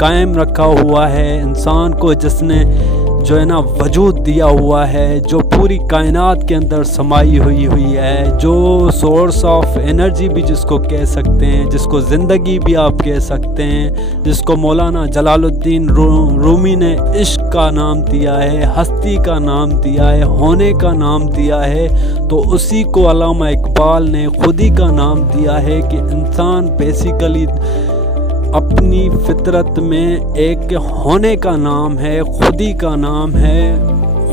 قائم رکھا ہوا ہے، انسان کو جس نے جو ہے نا وجود دیا ہوا ہے، جو پوری کائنات کے اندر سمائی ہوئی ہے، جو سورس آف انرجی بھی جس کو کہہ سکتے ہیں، جس کو زندگی بھی آپ کہہ سکتے ہیں، جس کو مولانا جلال الدین رومی نے عشق کا نام دیا ہے، ہستی کا نام دیا ہے، ہونے کا نام دیا ہے، تو اسی کو علامہ اقبال نے خودی کا نام دیا ہے کہ انسان بیسیکلی اپنی فطرت میں ایک ہونے کا نام ہے، خودی کا نام ہے۔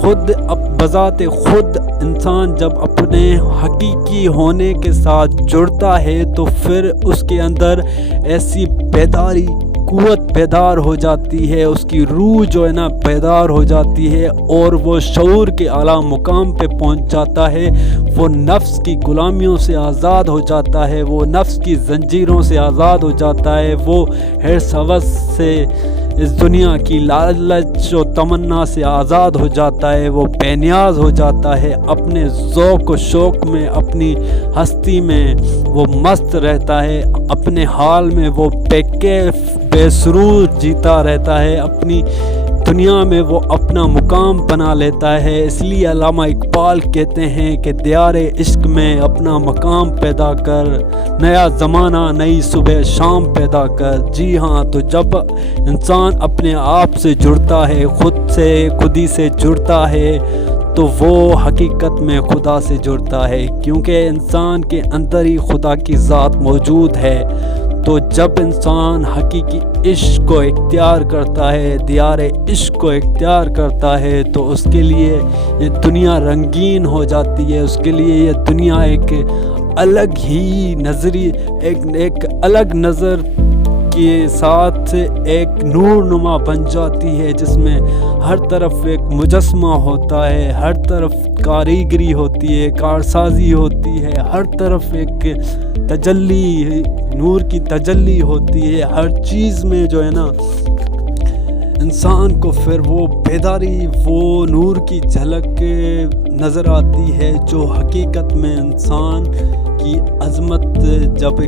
خود بذات خود انسان جب اپنے حقیقی ہونے کے ساتھ جڑتا ہے تو پھر اس کے اندر ایسی بیداری قوت بیدار ہو جاتی ہے، اس کی روح جو ہے نا بیدار ہو جاتی ہے اور وہ شعور کے اعلیٰ مقام پہ پہنچ جاتا ہے، وہ نفس کی غلامیوں سے آزاد ہو جاتا ہے، وہ نفس کی زنجیروں سے آزاد ہو جاتا ہے، وہ حرص ہوس سے، اس دنیا کی لالچ و تمنا سے آزاد ہو جاتا ہے، وہ بے نیاز ہو جاتا ہے، اپنے ذوق و شوق میں، اپنی ہستی میں وہ مست رہتا ہے، اپنے حال میں وہ بے کیف بے سرور جیتا رہتا ہے، اپنی دنیا میں وہ اپنا مقام بنا لیتا ہے۔ اس لیے علامہ اقبال کہتے ہیں کہ دیار عشق میں اپنا مقام پیدا کر، نیا زمانہ نئی صبح شام پیدا کر۔ جی ہاں، تو جب انسان اپنے آپ سے جڑتا ہے، خودی سے جڑتا ہے، تو وہ حقیقت میں خدا سے جڑتا ہے، کیونکہ انسان کے اندر ہی خدا کی ذات موجود ہے۔ تو جب انسان حقیقی عشق کو اختیار کرتا ہے، دیار عشق کو اختیار کرتا ہے، تو اس کے لیے یہ دنیا رنگین ہو جاتی ہے، اس کے لیے یہ دنیا ایک الگ ہی ایک الگ نظر کے ساتھ ایک نور نما بن جاتی ہے، جس میں ہر طرف ایک مجسمہ ہوتا ہے، ہر طرف کاریگری ہوتی ہے، کارسازی ہوتی ہے، ہر طرف ایک تجلی، نور کی تجلی ہوتی ہے، ہر چیز میں جو ہے نا انسان کو پھر وہ بیداری، وہ نور کی جھلک نظر آتی ہے، جو حقیقت میں انسان کی عظمت، جب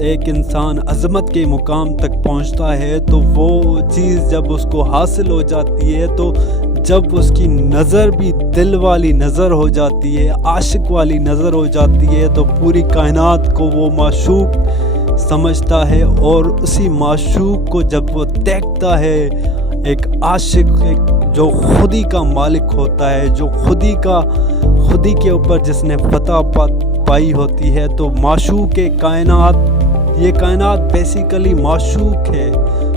ایک انسان عظمت کے مقام تک پہنچتا ہے تو وہ چیز جب اس کو حاصل ہو جاتی ہے، تو جب اس کی نظر بھی دل والی نظر ہو جاتی ہے، عاشق والی نظر ہو جاتی ہے، تو پوری کائنات کو وہ معشوق سمجھتا ہے، اور اسی معشوق کو جب وہ دیکھتا ہے، ایک عاشق جو خودی کا مالک ہوتا ہے، جو خودی کے اوپر جس نے فتح پائی ہوتی ہے، تو معشوق کائنات، یہ کائنات بیسیکلی معشوق ہے،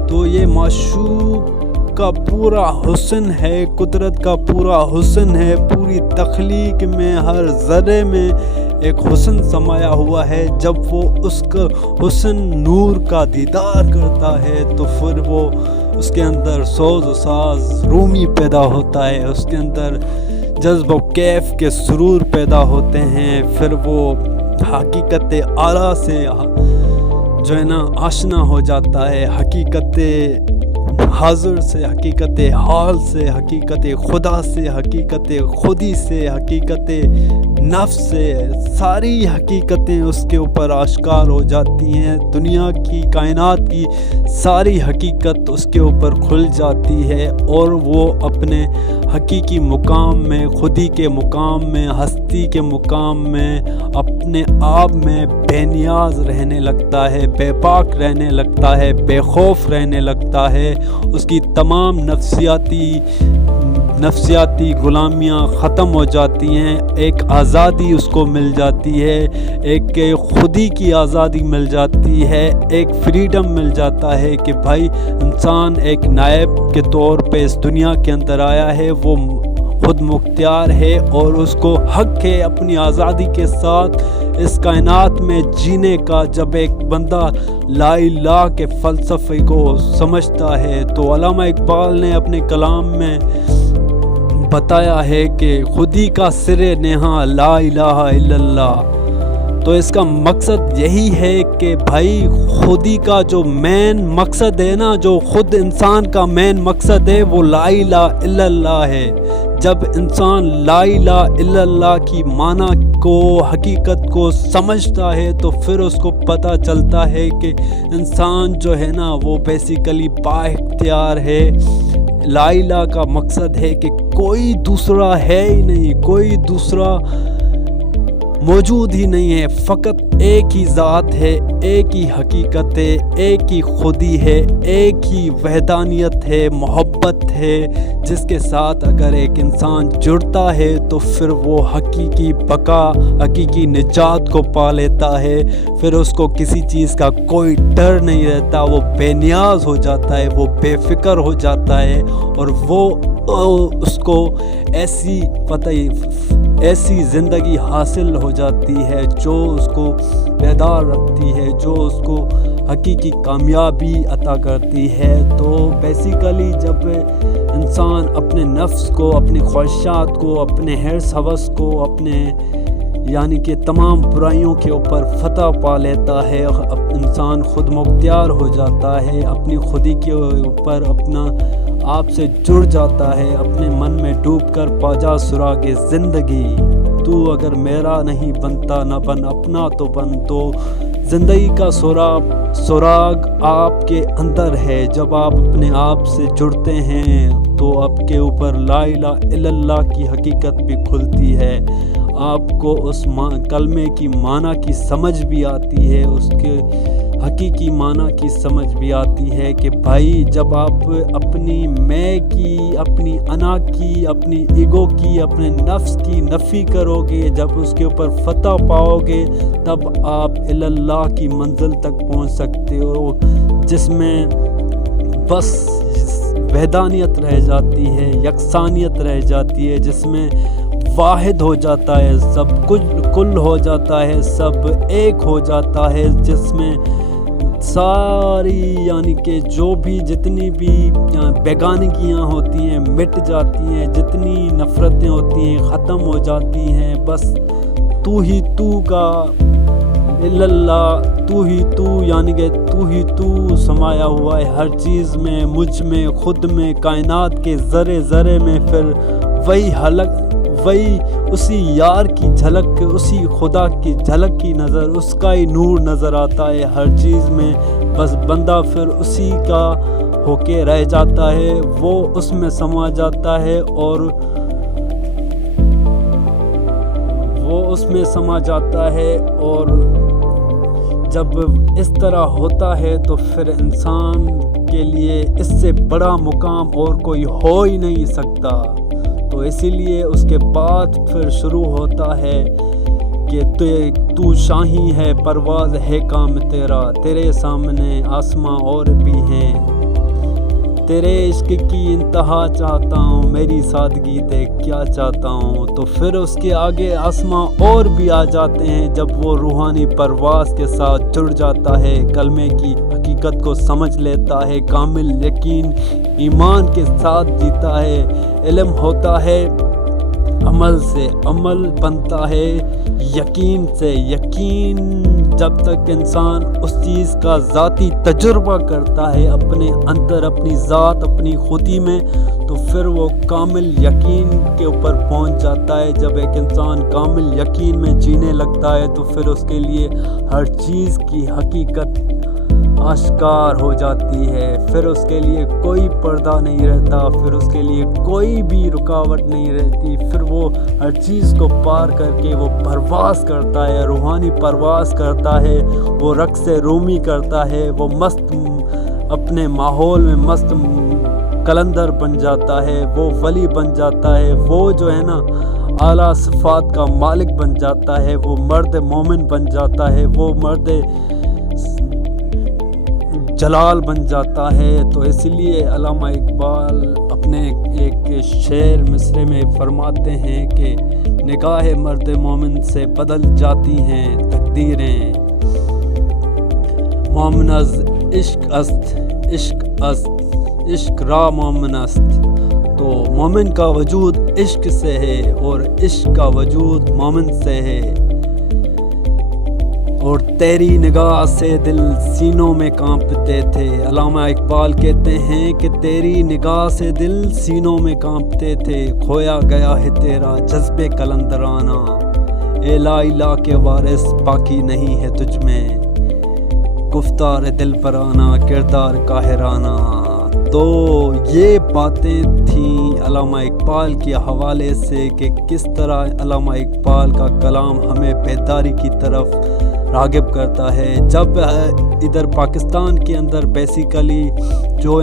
تو یہ معشوق کا پورا حسن ہے، قدرت کا پورا حسن ہے، پوری تخلیق میں ہر ذرے میں ایک حسن سمایا ہوا ہے۔ جب وہ اس کا حسن نور کا دیدار کرتا ہے تو پھر وہ اس کے اندر سوز و ساز رومی پیدا ہوتا ہے، اس کے اندر جذب و کیف کے سرور پیدا ہوتے ہیں، پھر وہ حقیقت اعلیٰ سے جو ہے نا آشنا ہو جاتا ہے، حقیقت حاضر سے، حقیقت حال سے، حقیقت خدا سے، حقیقت خودی سے، حقیقت نفس سے، ساری حقیقتیں اس کے اوپر آشکار ہو جاتی ہیں، دنیا کی، کائنات کی ساری حقیقت اس کے اوپر کھل جاتی ہے، اور وہ اپنے حقیقی مقام میں، خودی کے مقام میں، ہستی کے مقام میں، اپنے آپ میں بے نیاز رہنے لگتا ہے، بے باک رہنے لگتا ہے، بے خوف رہنے لگتا ہے، اس کی تمام نفسیاتی غلامیاں ختم ہو جاتی ہیں، ایک آزادی اس کو مل جاتی ہے، ایک خودی کی آزادی مل جاتی ہے، ایک فریڈم مل جاتا ہے کہ بھائی انسان ایک نائب کے طور پہ اس دنیا کے اندر آیا ہے، وہ خود مختار ہے، اور اس کو حق ہے اپنی آزادی کے ساتھ اس کائنات میں جینے کا۔ جب ایک بندہ لا الہ کے فلسفے کو سمجھتا ہے، تو علامہ اقبال نے اپنے کلام میں بتایا ہے کہ خودی کا سر نہاں لا الہ الا اللہ، تو اس کا مقصد یہی ہے کہ بھائی خودی کا جو مین مقصد ہے نا، جو خود انسان کا مین مقصد ہے، وہ لا الہ الا اللہ ہے۔ جب انسان لا الہ الا اللہ کی معنی کو حقیقت کو سمجھتا ہے تو پھر اس کو پتہ چلتا ہے کہ انسان جو ہے نا وہ بیسیکلی با اختیار ہے. لا الہ کا مقصد ہے کہ کوئی دوسرا ہے ہی نہیں, کوئی دوسرا موجود ہی نہیں ہے, فقط ایک ہی ذات ہے, ایک ہی حقیقت ہے, ایک ہی خودی ہے, ایک ہی وحدانیت ہے, محبت ہے, جس کے ساتھ اگر ایک انسان جڑتا ہے تو پھر وہ حقیقی بقا, حقیقی نجات کو پا لیتا ہے. پھر اس کو کسی چیز کا کوئی ڈر نہیں رہتا, وہ بے نیاز ہو جاتا ہے, وہ بے فکر ہو جاتا ہے, اور وہ اس کو ایسی زندگی حاصل ہو جاتی ہے جو اس کو بیدار رکھتی ہے, جو اس کو حقیقی کامیابی عطا کرتی ہے. تو بیسیکلی جب انسان اپنے نفس کو, اپنی خواہشات کو, اپنے حرص ہوس کو, اپنے یعنی کہ تمام برائیوں کے اوپر فتح پا لیتا ہے, انسان خود مختار ہو جاتا ہے, اپنی خودی کے اوپر اپنا آپ سے جڑ جاتا ہے, اپنے من میں ڈوب کر پاجا سراغ زندگی. تو اگر میرا نہیں بنتا نہ بن اپنا تو بن. تو زندگی کا سراغ آپ کے اندر ہے. جب آپ اپنے آپ سے جڑتے ہیں تو آپ کے اوپر لا الہ الا اللہ کی حقیقت بھی کھلتی ہے, آپ کو اس کلمے کی معنی کی سمجھ بھی آتی ہے, اس کے حقیقی معنی کی سمجھ بھی آتی ہے کہ بھائی جب آپ اپنی میں کی, اپنی انا کی, اپنی ایگو کی, اپنے نفس کی نفی کرو گے, جب اس کے اوپر فتح پاؤ گے, تب آپ اللہ کی منزل تک پہنچ سکتے ہو, جس میں بس وحدانیت رہ جاتی ہے, یکسانیت رہ جاتی ہے, جس میں واحد ہو جاتا ہے, سب کچھ کل ہو جاتا ہے, سب ایک ہو جاتا ہے, جس میں ساری یعنی کہ جو بھی جتنی بھی بیگانگیاں ہوتی ہیں مٹ جاتی ہیں, جتنی نفرتیں ہوتی ہیں ختم ہو جاتی ہیں. بس تو ہی تو کا اللہ, تو ہی تو یعنی کہ تو ہی تو سمایا ہوا ہے ہر چیز میں, مجھ میں, خود میں, کائنات کے ذرے ذرے میں. پھر وہی اسی یار کی جھلک, اسی خدا کی جھلک کی نظر, اس کا ہی نور نظر آتا ہے ہر چیز میں. بس بندہ پھر اسی کا ہو کے رہ جاتا ہے, وہ اس میں سما جاتا ہے, اور وہ اس میں سما جاتا ہے. اور جب اس طرح ہوتا ہے تو پھر انسان کے لیے اس سے بڑا مقام اور کوئی ہو ہی نہیں سکتا. تو اسی لیے اس کے بعد پھر شروع ہوتا ہے کہ تو شاہی ہے, پرواز ہے کام تیرا, تیرے سامنے آسماں اور بھی ہیں, تیرے عشق کی انتہا چاہتا ہوں, میری سادگی دیکھ کیا چاہتا ہوں. تو پھر اس کے آگے آسماں اور بھی آ جاتے ہیں جب وہ روحانی پرواز کے ساتھ جڑ جاتا ہے, کلمے کی حقیقت کو سمجھ لیتا ہے, کامل یقین ایمان کے ساتھ جیتا ہے. علم ہوتا ہے عمل سے, عمل بنتا ہے یقین سے, یقین جب تک انسان اس چیز کا ذاتی تجربہ کرتا ہے اپنے اندر, اپنی ذات, اپنی خودی میں, تو پھر وہ کامل یقین کے اوپر پہنچ جاتا ہے. جب ایک انسان کامل یقین میں جینے لگتا ہے تو پھر اس کے لیے ہر چیز کی حقیقت آشکار ہو جاتی ہے, پھر اس کے لیے کوئی پردہ نہیں رہتا, پھر اس کے لیے کوئی بھی رکاوٹ نہیں رہتی, پھر وہ ہر چیز کو پار کر کے وہ پرواز کرتا ہے, روحانی پرواز کرتا ہے, وہ رقص رومی کرتا ہے, وہ مست اپنے ماحول میں مست کلندر بن جاتا ہے, وہ ولی بن جاتا ہے, وہ جو ہے نا اعلیٰ صفات کا مالک بن جاتا ہے, وہ مرد مومن بن جاتا ہے, وہ مرد جلال بن جاتا ہے. تو اسی لیے علامہ اقبال اپنے ایک شعر مصرے میں فرماتے ہیں کہ نگاہ مرد مومن سے بدل جاتی ہیں تقدیریں, مومن از عشق است, عشق است, عشق را مومن است. تو مومن کا وجود عشق سے ہے اور عشق کا وجود مومن سے ہے, اور تیری نگاہ سے دل سینوں میں کانپتے تھے۔ علامہ اقبال کہتے ہیں کہ تیری نگاہ سے دل سینوں میں کانپتے تھے، کھویا گیا ہے تیرا جذب قلندرانہ، اے لا الہ کے وارث باقی نہیں ہے تجھ میں، گفتار دل برانہ کردار قاہرانہ۔ تو یہ باتیں تھیں علامہ اقبال کے حوالے سے کہ کس طرح علامہ اقبال کا کلام ہمیں بیداری کی طرف راغب کرتا ہے۔ جب ادھر پاکستان کے اندر بیسیکلی جو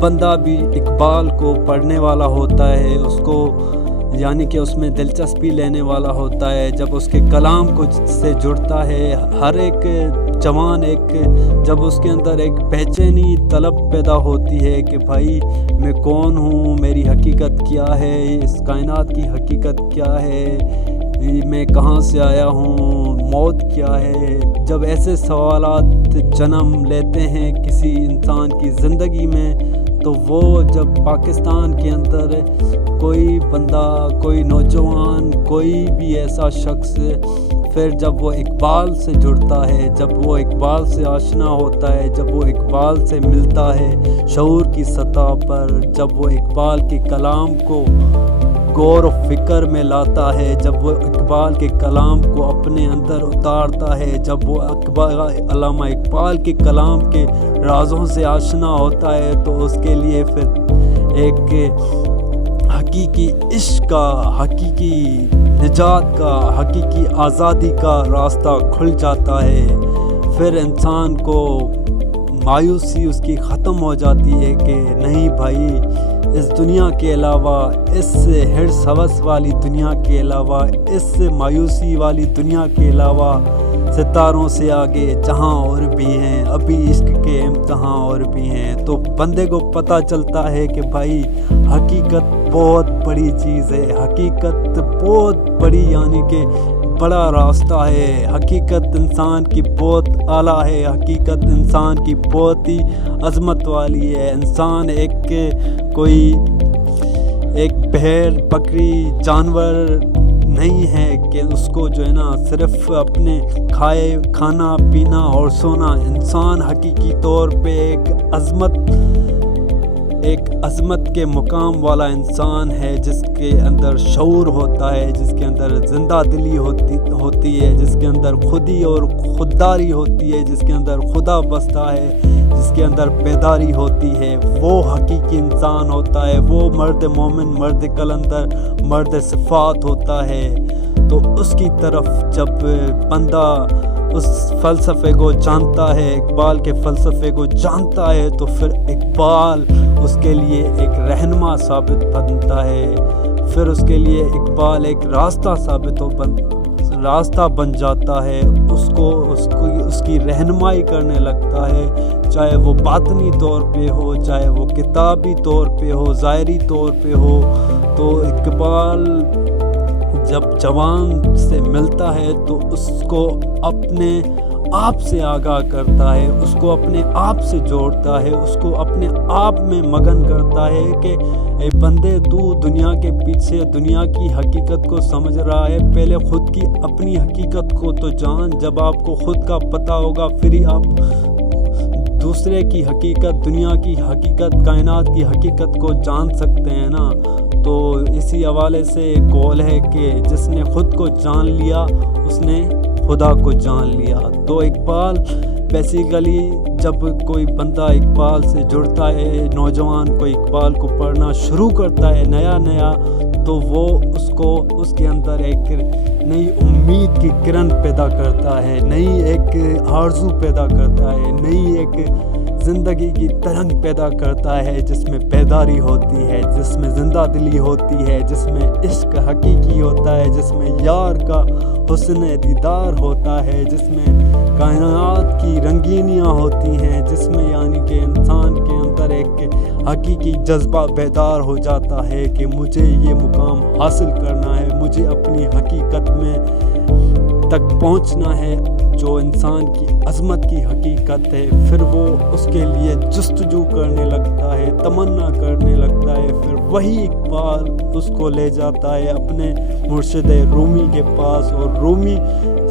بندہ بھی اقبال کو پڑھنے والا ہوتا ہے، اس کو یعنی کہ اس میں دلچسپی لینے والا ہوتا ہے، جب اس کے کلام کو سے جڑتا ہے، ہر ایک جوان جب اس کے اندر ایک بے چینی طلب پیدا ہوتی ہے کہ بھائی میں کون ہوں، میری حقیقت کیا ہے، اس کائنات کی حقیقت کیا ہے، میں کہاں سے آیا ہوں، موت کیا ہے، جب ایسے سوالات جنم لیتے ہیں کسی انسان کی زندگی میں، تو وہ جب پاکستان کے اندر کوئی بندہ، کوئی نوجوان، کوئی بھی ایسا شخص پھر جب وہ اقبال سے جڑتا ہے، جب وہ اقبال سے آشنا ہوتا ہے، جب وہ اقبال سے ملتا ہے شعور کی سطح پر، جب وہ اقبال کے کلام کو غور و فکر میں لاتا ہے، جب وہ اقبال کے کلام کو اپنے اندر اتارتا ہے، جب وہ علامہ اقبال کے کلام کے رازوں سے آشنا ہوتا ہے، تو اس کے لیے پھر ایک حقیقی عشق کا، حقیقی نجات کا، حقیقی آزادی کا راستہ کھل جاتا ہے۔ پھر انسان کو مایوسی اس کی ختم ہو جاتی ہے کہ نہیں بھائی، اس دنیا کے علاوہ، اس حرص ہوس والی دنیا کے علاوہ، اس مایوسی والی دنیا کے علاوہ ستاروں سے آگے جہاں اور بھی ہیں، ابھی عشق کے امتحان اور بھی ہیں۔ تو بندے کو پتہ چلتا ہے کہ بھائی حقیقت بہت بڑی چیز ہے، حقیقت بہت بڑی یعنی کہ بڑا راستہ ہے، حقیقت انسان کی بہت اعلیٰ ہے، حقیقت انسان کی بہت ہی عظمت والی ہے۔ انسان کوئی بھیڑ بکری جانور نہیں ہے کہ اس کو جو ہے نا صرف اپنے کھانا پینا اور سونا۔ انسان حقیقی طور پہ ایک عظمت کے مقام والا انسان ہے، جس کے اندر شعور ہوتا ہے، جس کے اندر زندہ دلی ہوتی ہے، جس کے اندر خودی اور خودداری ہوتی ہے، جس کے اندر خدا بستا ہے، جس کے اندر بیداری ہوتی ہے۔ وہ حقیقی انسان ہوتا ہے، وہ مرد مومن، مرد کلندر، مرد صفات ہوتا ہے۔ تو اس کی طرف جب بندہ اس فلسفے کو جانتا ہے، اقبال کے فلسفے کو جانتا ہے، تو پھر اقبال اس کے لیے ایک رہنما ثابت بنتا ہے، پھر اس کے لیے اقبال ایک راستہ بن جاتا ہے، اس کی رہنمائی کرنے لگتا ہے، چاہے وہ باطنی طور پہ ہو، چاہے وہ کتابی طور پہ ہو، ظاہری طور پہ ہو۔ تو اقبال جب جوان سے ملتا ہے تو اس کو اپنے آپ سے آگاہ کرتا ہے، اس کو اپنے آپ سے جوڑتا ہے، اس کو اپنے آپ میں مگن کرتا ہے کہ اے بندے، تو دنیا کے پیچھے دنیا کی حقیقت کو سمجھ رہا ہے، پہلے خود کی اپنی حقیقت کو تو جان۔ جب آپ کو خود کا پتہ ہوگا پھر ہی آپ دوسرے کی حقیقت، دنیا کی حقیقت، کائنات کی حقیقت کو جان سکتے ہیں نا۔ تو اسی حوالے سے ایک قول ہے کہ جس نے خود کو جان لیا اس نے خدا کو جان لیا۔ تو اقبال بیسیکلی جب کوئی بندہ اقبال سے جڑتا ہے، نوجوان کو اقبال کو پڑھنا شروع کرتا ہے نیا، تو وہ اس کے اندر ایک نئی امید کی کرن پیدا کرتا ہے، نئی ایک آرزو پیدا کرتا ہے، نئی ایک زندگی کی ترنگ پیدا کرتا ہے، جس میں بیداری ہوتی ہے، جس میں زندہ دلی ہوتی ہے، جس میں عشق حقیقی ہوتا ہے، جس میں یار کا حسن دیدار ہوتا ہے، جس میں کائنات کی رنگینیاں ہوتی ہیں، جس میں یعنی کہ انسان کے اندر ایک حقیقی جذبہ بیدار ہو جاتا ہے کہ مجھے یہ مقام حاصل کرنا ہے، مجھے اپنی حقیقت میں تک پہنچنا ہے، جو انسان کی عظمت کی حقیقت ہے۔ پھر وہ اس کے لیے جستجو کرنے لگتا ہے، تمنا کرنے لگتا ہے، پھر وہی اقبال اس کو لے جاتا ہے اپنے مرشد رومی کے پاس، اور رومی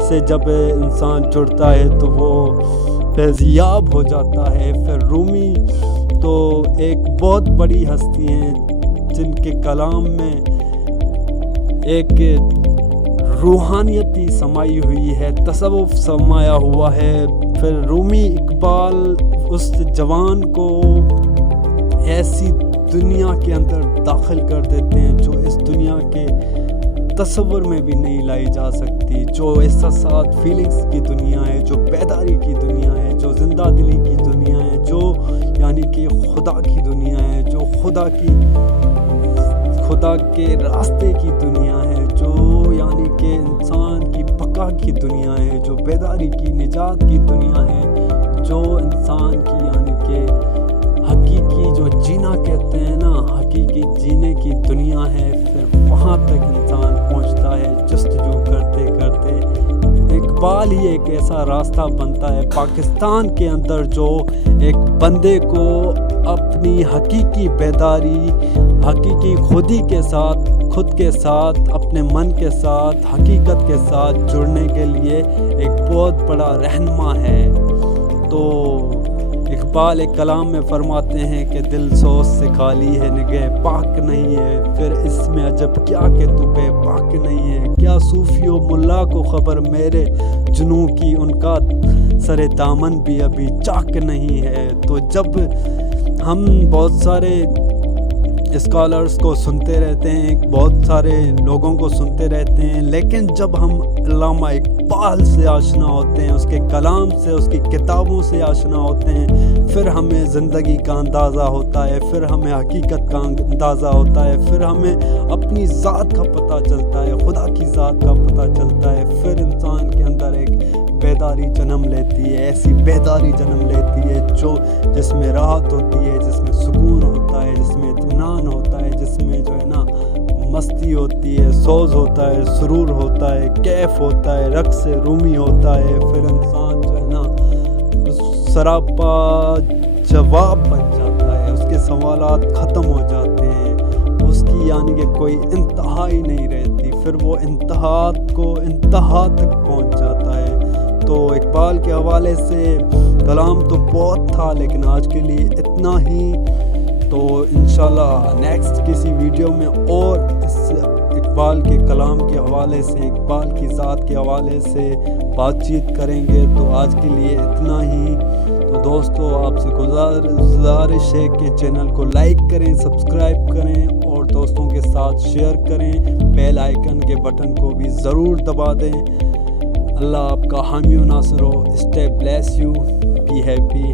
سے جب انسان جڑتا ہے تو وہ فیضیاب ہو جاتا ہے۔ پھر رومی تو ایک بہت بڑی ہستی ہیں جن کے کلام میں ایک روحانیتی سمائی ہوئی ہے، تصوف سمایا ہوا ہے۔ پھر رومی اقبال اس جوان کو ایسی دنیا کے اندر داخل کر دیتے ہیں جو اس دنیا کے تصور میں بھی نہیں لائی جا سکتی، جو احساسات فیلنگز کی دنیا ہے، جو بیداری کی دنیا ہے، جو زندہ دلی کی دنیا ہے، جو یعنی کہ خدا کی دنیا ہے، جو خدا کے راستے کی دنیا ہے، جو یعنی کہ انسان کی بقا کی دنیا ہے، جو بیداری کی نجات کی دنیا ہے، جو انسان کی یعنی کہ حقیقی جو جینا کہتے ہیں نا، حقیقی جینے کی دنیا ہے۔ پھر وہاں تک انسان پہنچتا ہے جستجو کرتے کرتے۔ اقبال ہی ایک ایسا راستہ بنتا ہے پاکستان کے اندر جو ایک بندے کو اپنی حقیقی بیداری، حقیقی خود کے ساتھ، اپنے من کے ساتھ، حقیقت کے ساتھ جڑنے کے لیے ایک بہت بڑا رہنما ہے۔ تو اقبال ایک کلام میں فرماتے ہیں کہ دل سوز سے خالی ہے، نگہ پاک نہیں ہے، پھر اس میں عجب کیا کہ تو بے باک نہیں ہے، کیا صوفی و ملا کو خبر میرے جنوں کی، ان کا سر دامن بھی ابھی چاک نہیں ہے۔ تو جب ہم بہت سارے اسکالرز کو سنتے رہتے ہیں، بہت سارے لوگوں کو سنتے رہتے ہیں، لیکن جب ہم علامہ اقبال سے آشنا ہوتے ہیں، اس کے کلام سے، اس کی کتابوں سے آشنا ہوتے ہیں، پھر ہمیں زندگی کا اندازہ ہوتا ہے، پھر ہمیں حقیقت کا اندازہ ہوتا ہے، پھر ہمیں اپنی ذات کا پتہ چلتا ہے، خدا کی ذات کا پتہ چلتا ہے۔ پھر انسان کے اندر ایک بیداری جنم لیتی ہے، ایسی بیداری جنم لیتی ہے جس میں راحت ہوتی ہے، جس میں سکون ہوتا ہے، جس میں اطمینان ہوتا ہے، جس میں جو ہے نا مستی ہوتی ہے، سوز ہوتا ہے، سرور ہوتا ہے، کیف ہوتا ہے، رقص رومی ہوتا ہے۔ پھر انسان جو ہے نا سراپا جواب بن جاتا ہے، اس کے سوالات ختم ہو جاتے ہیں، اس کی یعنی کہ کوئی انتہا ہی نہیں رہتی، پھر وہ انتہا تک پہنچ جاتا ہے۔ تو اقبال کے حوالے سے کلام تو بہت تھا، لیکن آج کے لیے اتنا ہی۔ تو انشاءاللہ نیکسٹ کسی ویڈیو میں اور اس اقبال کے کلام کے حوالے سے، اقبال کی ذات کے حوالے سے بات چیت کریں گے۔ تو آج کے لیے اتنا ہی۔ تو دوستو آپ سے گزارش ہے کہ چینل کو لائک کریں، سبسکرائب کریں اور دوستوں کے ساتھ شیئر کریں، بیل آئیکن کے بٹن کو بھی ضرور دبا دیں۔ اللہ آپ کا حامی و ناصر ہو۔ Stay bless you, be happy.